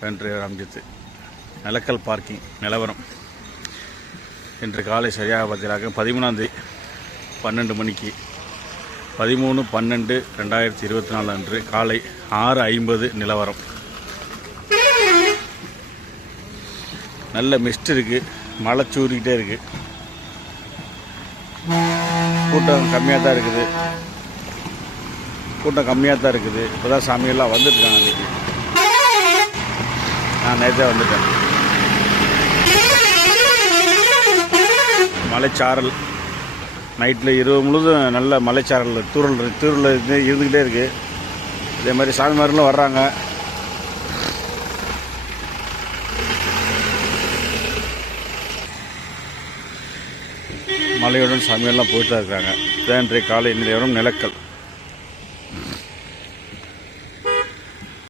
Van driver Amjith. Nilakkal parking நிலவரம் இன்று காலை சரியாக பார்த்தீங்கன்னாக்க 13ஆம் தேதி 12 மணிக்கு 13/12/2024 அன்று காலை 6:50 நிலவரம். நல்ல மிஸ்ட் இருக்குது, மழை சூறிக்கிட்டே இருக்குது. கூட்டம் கம்மியாக தான் இருக்குது. இப்போ தான் சாமியெல்லாம் வந்துட்டுருக்காங்க. அன்றைக்கி நான் நேற்றே வந்துட்டேன். மலைச்சாரல் நைட்டில் இரவு முழுதும் நல்ல மலைச்சாரல் தூரல் இருந்துக்கிட்டே இருக்குது. இதே மாதிரி சாமிமாரெலாம் வர்றாங்க. மலையுடன் சாமியெல்லாம் போயிட்டு தான் இருக்கிறாங்க. இன்றைய காலை நிலவரம் நிலக்கல்.